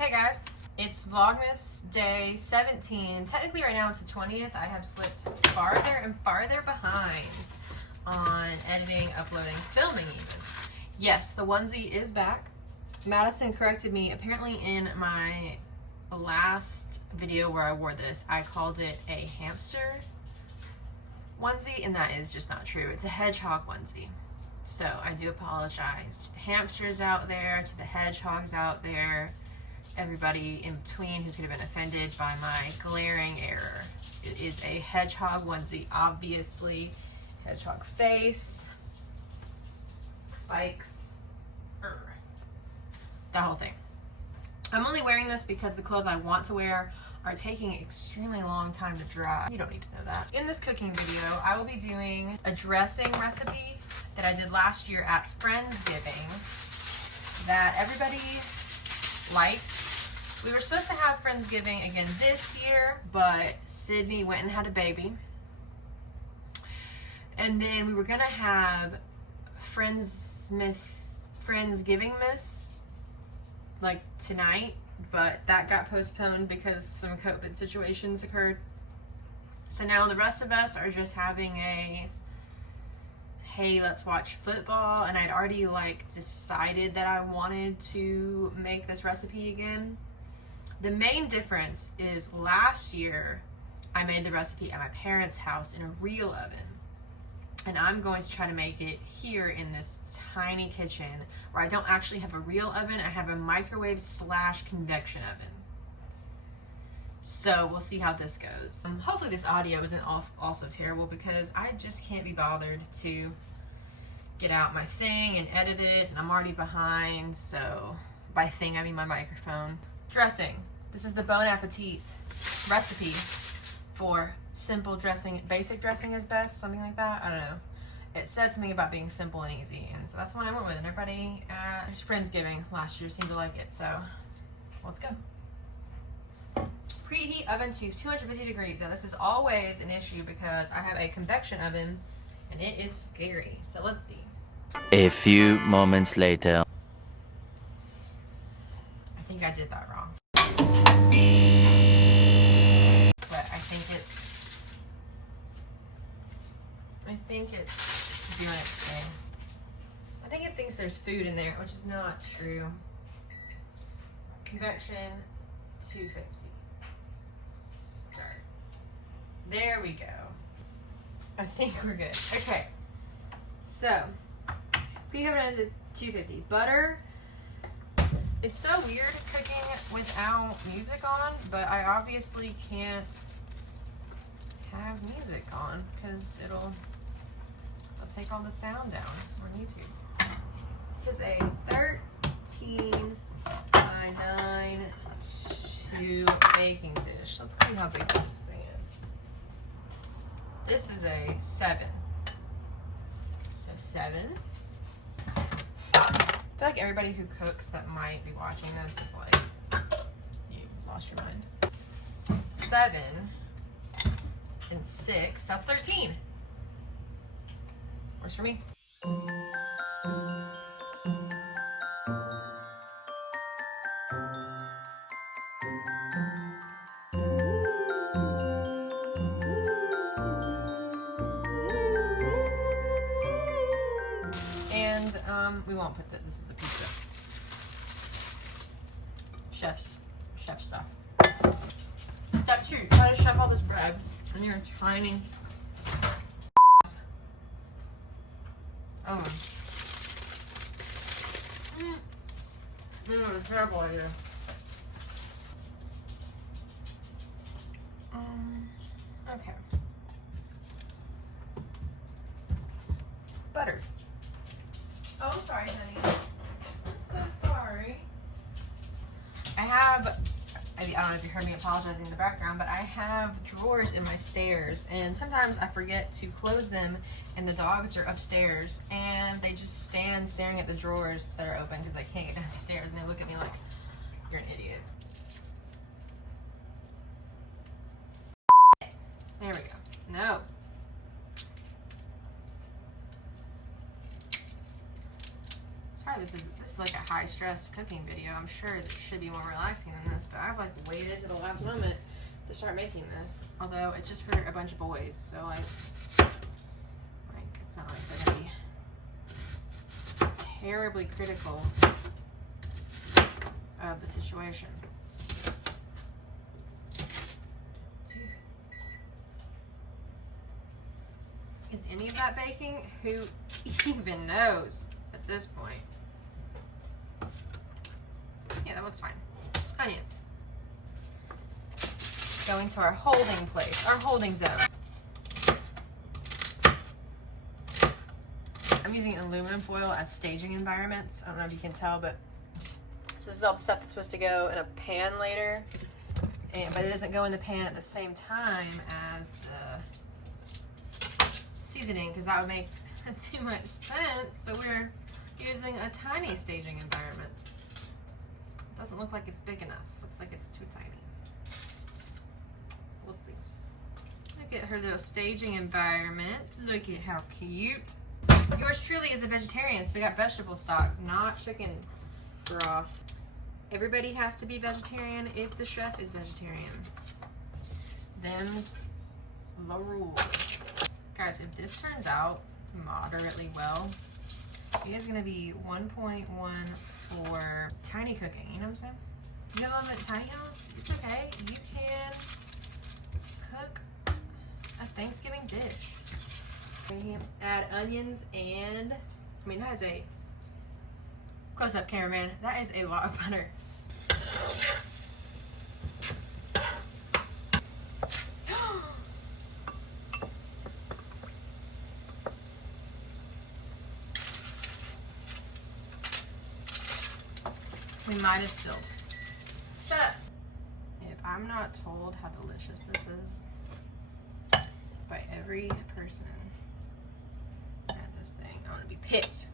Hey guys, it's Vlogmas day 17. Technically right now it's the 20th. I have slipped farther and farther behind on editing, uploading, filming even. Yes, the onesie is back. Madison corrected me. Apparently in my last video where I wore this, I called it a hamster onesie, and that is just not true. It's a hedgehog onesie. So I do apologize to the hamsters out there, to the hedgehogs out there, everybody in between who could have been offended by my glaring error. It is a hedgehog onesie, obviously. Hedgehog face, spikes, the whole thing. I'm only wearing this because the clothes I want to wear are taking an extremely long time to dry. You don't need to know that. In this cooking video, I will be doing a dressing recipe that I did last year at Friendsgiving that everybody liked. We were supposed to have Friendsgiving again this year, but Sydney went and had a baby. And then we were gonna have Friendsgivingmas like tonight, but that got postponed because some COVID situations occurred. So now the rest of us are just having a, hey, let's watch football. And I'd already decided that I wanted to make this recipe again. The main difference is last year I made the recipe at my parents' house in a real oven. And I'm going to try to make it here in this tiny kitchen where I don't actually have a real oven. I have a microwave / convection oven. So we'll see how this goes. Hopefully this audio isn't also terrible because I just can't be bothered to get out my thing and edit it, and I'm already behind. So by thing I mean my microphone. Dressing. This is the Bon Appetit recipe for simple dressing. Basic dressing is best, something like that. I don't know. It said something about being simple and easy, and so that's the one I went with. And everybody at Friendsgiving last year seemed to like it, so let's go. Preheat oven to 250 degrees. Now this is always an issue because I have a convection oven and it is scary. So let's see. A few moments later. I think I did that wrong. But I think it's doing its thing. I think it thinks there's food in there, which is not true. Convection 250. Start. There we go. I think we're good. Okay. So, preheat oven to 250. Butter. It's so weird cooking without music on, but I obviously can't have music on because it'll take all the sound down on YouTube. This is a 13 by 9 2 baking dish. Let's see how big this thing is. This is a 7. So 7. I feel like everybody who cooks that might be watching this is like, you lost your mind. 7 and 6, that's 13. Works for me. And we won't put that. This is a pizza. Chef's stuff. Step 2, try to shove all this bread in your tiny. Oh. Terrible idea. Okay. Butter. Oh, I'm sorry, honey. I'm so sorry. I don't know if you heard me apologizing in the background, but I have drawers in my stairs, and sometimes I forget to close them, and the dogs are upstairs, and they just stand staring at the drawers that are open because I can't get downstairs, and they look at me like, you're an idiot. There we go. No. Sorry, this is like a high stress cooking video. I'm sure it should be more relaxing than this, but I've like waited to the last moment to start making this. Although it's just for a bunch of boys, so like it's not like they're gonna be terribly critical of the situation. Is any of that baking? Who even knows at this point? Yeah, that looks fine. Onion. Going to our holding place, our holding zone. I'm using aluminum foil as staging environments. I don't know if you can tell, but so this is all the stuff that's supposed to go in a pan later, but it doesn't go in the pan at the same time as the seasoning, because that would make too much sense. So we're using a tiny staging environment. It doesn't look like it's big enough. Looks like it's too tiny. We'll see. Look at her little staging environment. Look at how cute. Yours truly is a vegetarian, so we got vegetable stock, not chicken broth. Everybody has to be vegetarian if the chef is vegetarian. Them's the rules. Guys, if this turns out moderately well, it is gonna be 1.1 for tiny cooking, you know what I'm saying? You know, at tiny house, it's okay. You can cook a Thanksgiving dish. We add onions and, I mean, that is a, close up cameraman, that is a lot of butter. We might have spilled. Shut up. If I'm not told how delicious this is by every person at this thing, I'm gonna be pissed.